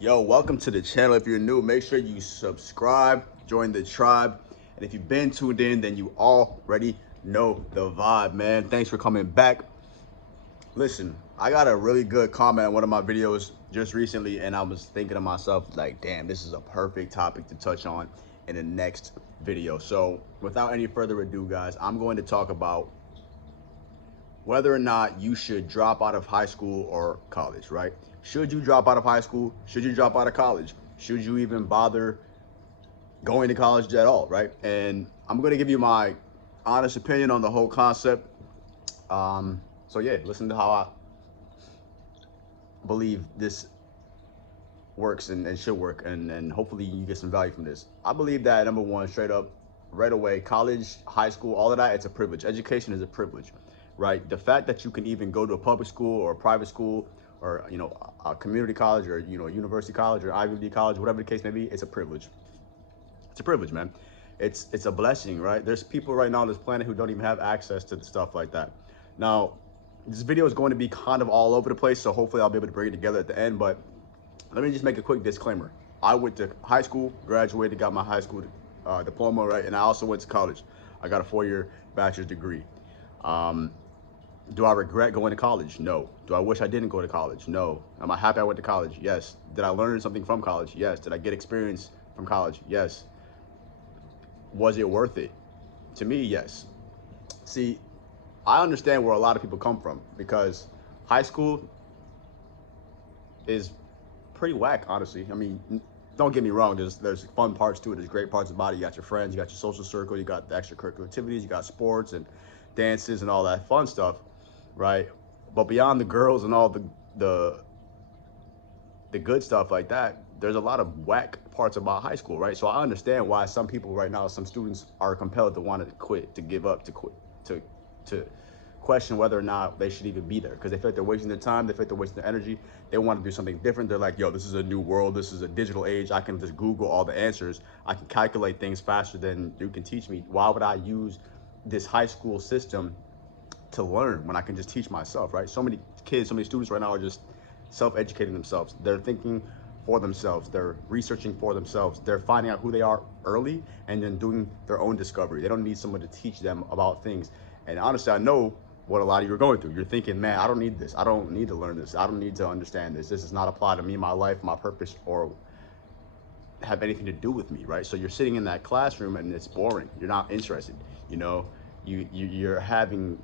Yo, welcome to the channel. If you're new, make sure you subscribe, join the tribe. And if you've been tuned in, then you already know the vibe, man. Thanks for coming back. Listen, I got a really good comment on one of my videos just recently, and I was thinking to myself, like, damn, this is a perfect topic to touch on in the next video. So without any further ado, guys, I'm going to talk about whether or not you should drop out of high school or college, right? Should you drop out of high school? Should you drop out of college? Should you even bother going to college at all, right? And I'm going to give you my honest opinion on the whole concept. So yeah, listen to how I believe this works and should work, and hopefully you get some value from this. I believe that number one, straight up, right away, college, high school, all of that, it's a privilege. Education is a privilege, right? The fact that you can even go to a public school or a private school or a community college or university college or Ivy League college, whatever the case may be, it's a privilege. It's a privilege, man. It's a blessing, right? There's people right now on this planet who don't even have access to stuff like that. Now, this video is going to be kind of all over the place, so hopefully I'll be able to bring it together at the end. But let me just make a quick disclaimer. I went to high school, graduated, got my high school diploma, right? And I also went to college. I got a 4-year bachelor's degree. Do I regret going to college? No. Do I wish I didn't go to college? No. Am I happy I went to college? Yes. Did I learn something from college? Yes. Did I get experience from college? Yes. Was it worth it? To me, yes. See, I understand where a lot of people come from because high school is pretty whack, honestly. I mean, don't get me wrong. There's fun parts to it. There's great parts about it. You got your friends, you got your social circle, you got the extracurricular activities, you got sports and dances and all that fun stuff, right? But beyond the girls and all the good stuff like that, there's a lot of whack parts about high school, right? So I understand why some people right now, some students are compelled to want to quit, to give up, to quit, to question whether or not they should even be there because they feel like they're wasting their time, they feel like they're wasting their energy. They want to do something different. They're like, yo, this is a new world, this is a digital age. I can just Google all the answers. I can calculate things faster than you can teach me. Why would I use this high school system to learn when I can just teach myself, right? So many kids, so many students right now are just self-educating themselves. They're thinking for themselves. They're researching for themselves. They're finding out who they are early and then doing their own discovery. They don't need someone to teach them about things. And honestly, I know what a lot of you are going through. You're thinking, man, I don't need this. I don't need to learn this. I don't need to understand this. This does not apply to me, my life, my purpose, or have anything to do with me, right? So you're sitting in that classroom and it's boring. You're not interested. You're having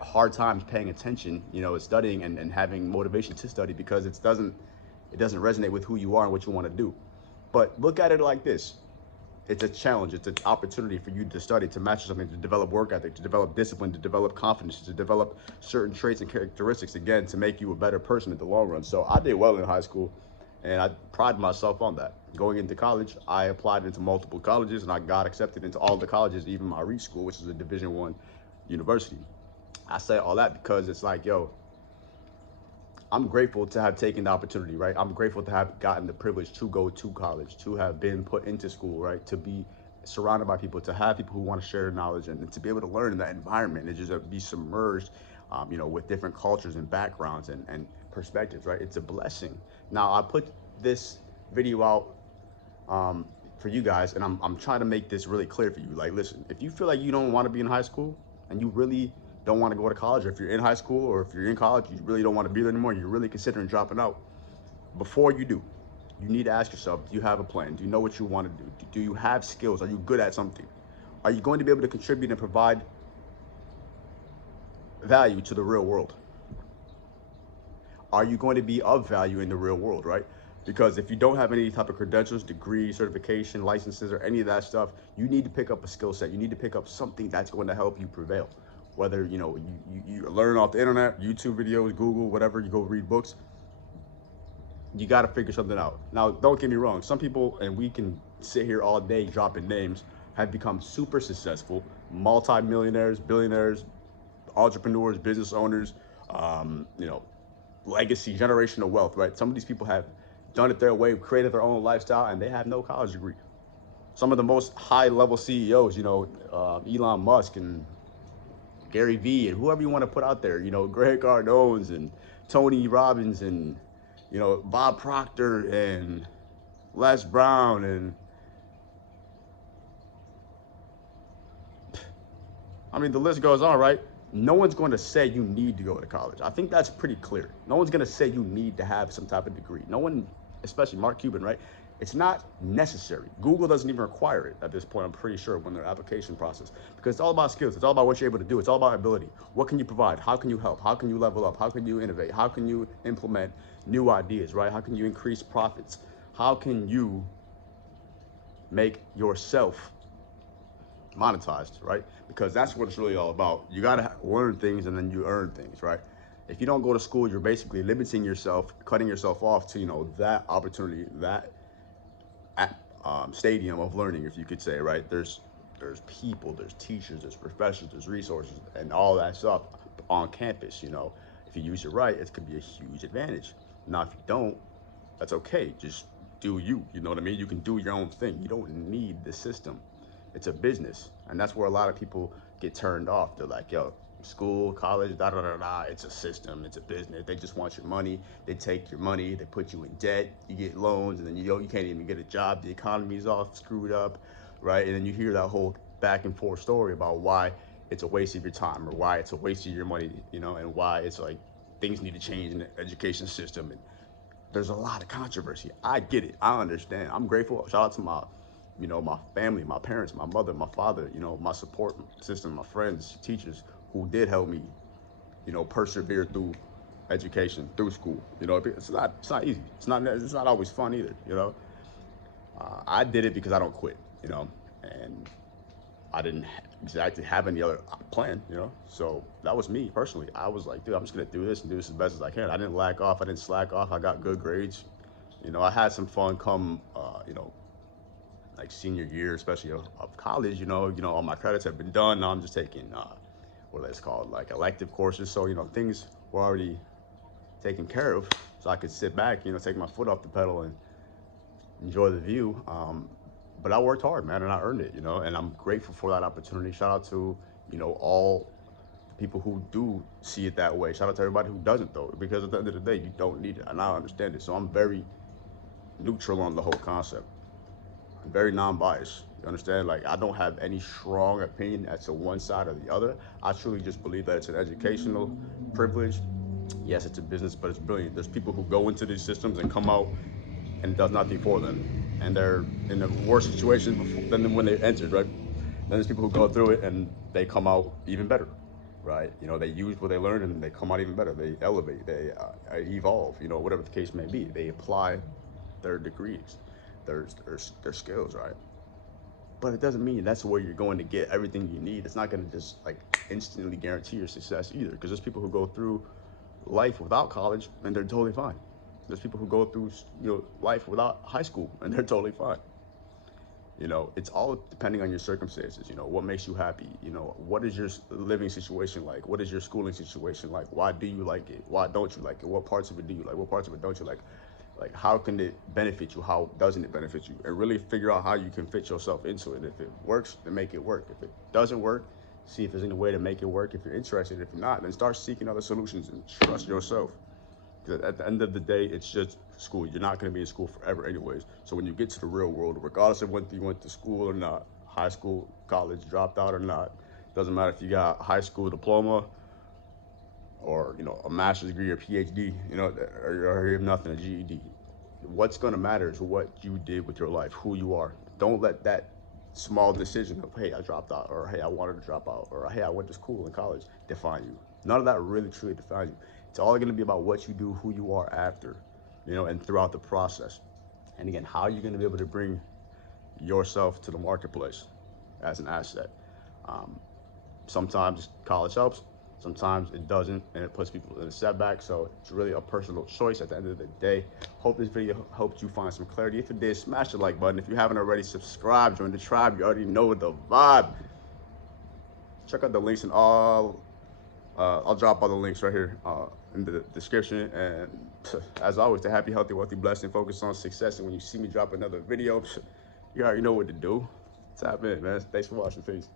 hard times paying attention, studying and having motivation to study because it doesn't resonate with who you are and what you want to do. But look at it like this. It's a challenge. It's an opportunity for you to study, to master something, to develop work ethic, to develop discipline, to develop confidence, to develop certain traits and characteristics, again, to make you a better person in the long run. So I did well in high school, and I pride myself on that. Going into college, I applied into multiple colleges, and I got accepted into all the colleges, even my REACH school, which is a Division I university. I say all that because it's like, yo, I'm grateful to have taken the opportunity, right? I'm grateful to have gotten the privilege to go to college, to have been put into school, right? To be surrounded by people, to have people who want to share knowledge and to be able to learn in that environment and just be submerged, with different cultures and backgrounds and perspectives, right? It's a blessing. Now, I put this video out for you guys, and I'm trying to make this really clear for you. Like, listen, if you feel like you don't want to be in high school and you really don't want to go to college, or if you're in high school or if you're in college, you really don't want to be there anymore, you're really considering dropping out, before you do, you need to ask yourself, do you have a plan? Do you know what you want to do? Do you have skills? Are you good at something? Are you going to be able to contribute and provide value to the real world? Are you going to be of value in the real world, right? Because if you don't have any type of credentials, degree, certification, licenses, or any of that stuff, you need to pick up a skill set. You need to pick up something that's going to help you prevail. Whether, you learn off the internet, YouTube videos, Google, whatever, you go read books, you got to figure something out. Now, don't get me wrong. Some people, and we can sit here all day dropping names, have become super successful, multi-millionaires, billionaires, entrepreneurs, business owners, legacy, generational wealth, right? Some of these people have done it their way, created their own lifestyle, and they have no college degree. Some of the most high-level CEOs, Elon Musk and Gary Vee and whoever you want to put out there, Greg Cardone's and Tony Robbins and You know, Bob Proctor and Les Brown, and I mean, the list goes on, right? No one's going to say you need to go to college. I think that's pretty clear. No one's going to say you need to have some type of degree. No one, especially Mark Cuban, right? It's not necessary. Google doesn't even require it at this point, I'm pretty sure, when their application process. Because it's all about skills. It's all about what you're able to do. It's all about ability. What can you provide? How can you help? How can you level up? How can you innovate? How can you implement new ideas, right? How can you increase profits? How can you make yourself monetized, right? Because that's what it's really all about. You got to learn things and then you earn things, right? If you don't go to school, you're basically limiting yourself, cutting yourself off to, you know, that opportunity, that stadium of learning, if you could say, right? There's people, there's teachers, there's professors, there's resources, and all that stuff on campus. You know, if you use it right, it could be a huge advantage. Now, if you don't, that's okay. Just do you. You know what I mean? You can do your own thing. You don't need the system. It's a business, and that's where a lot of people get turned off. They're like, yo, school, college, da da da da. It's a system. It's a business. They just want your money. They take your money. They put you in debt. You get loans, and then you can't even get a job. The economy's all screwed up, right? And then you hear that whole back and forth story about why it's a waste of your time or why it's a waste of your money, you know, and why it's like things need to change in the education system. And there's a lot of controversy. I get it. I understand. I'm grateful. Shout out to my, you know, my family, my parents, my mother, my father, you know, my support system, my friends, teachers who did help me, you know, persevere through education, through school. You know, it's not easy. It's not always fun either. You know, I did it because I don't quit. You know, and I didn't exactly have any other plan, you know? So that was me personally. I was like, dude, I'm just gonna do this and do this as best as I can. I didn't lack off, I didn't slack off. I got good grades. You know, I had some fun come, you know, like senior year, especially of college. You know, all my credits have been done. Now I'm just taking, what it's called, like elective courses. So, you know, things were already taken care of. So I could sit back, you know, take my foot off the pedal and enjoy the view. But I worked hard, man, and I earned it, you know, and I'm grateful for that opportunity. Shout out to, you know, all the people who do see it that way. Shout out to everybody who doesn't, though, because at the end of the day, you don't need it, and I understand it. So I'm very neutral on the whole concept. I'm very non-biased. You understand? Like, I don't have any strong opinion as to one side or the other. I truly just believe that it's an educational privilege. Yes, it's a business, but it's brilliant. There's people who go into these systems and come out and does nothing for them, and they're in a worse situation than when they entered, right? Then there's people who go through it and they come out even better, right? You know, they use what they learned and they come out even better. They elevate, they evolve, you know, whatever the case may be. They apply their degrees, their skills, right? But it doesn't mean that's where you're going to get everything you need. It's not going to just like instantly guarantee your success either, because there's people who go through life without college and they're totally fine. There's people who go through, you know, life without high school and they're totally fine. You know, it's all depending on your circumstances. You know, what makes you happy? You know, what is your living situation like? What is your schooling situation like? Why do you like it? Why don't you like it? What parts of it do you like? What parts of it don't you like? Like, how can it benefit you? How doesn't it benefit you? And really figure out how you can fit yourself into it. If it works, then make it work. If it doesn't work, see if there's any way to make it work. If you're interested, if you're not, then start seeking other solutions and trust yourself. Because at the end of the day, it's just school. You're not going to be in school forever anyways. So when you get to the real world, regardless of whether you went to school or not, high school, college, dropped out or not, doesn't matter if you got a high school diploma or, you know, a master's degree or PhD, you know, or you have nothing, a GED. What's going to matter is what you did with your life, who you are. Don't let that small decision of, hey, I dropped out, or hey, I wanted to drop out, or hey, I went to school in college, define you. None of that really truly defines you. It's all going to be about what you do, who you are after, you know, and throughout the process. And again, how are you going to be able to bring yourself to the marketplace as an asset? Um, Sometimes college helps, sometimes it doesn't, and it puts people in a setback. So it's really a personal choice at the end of the day. Hope this video helped you find some clarity. If it did, smash the like button. If you haven't already, subscribe, join the tribe. You already know the vibe. Check out the links in all. I'll drop all the links right here in the description. And as always, the happy, healthy, wealthy, blessed, and focus on success. And when you see me drop another video, you already know what to do. Tap in, man. Thanks for watching. Peace.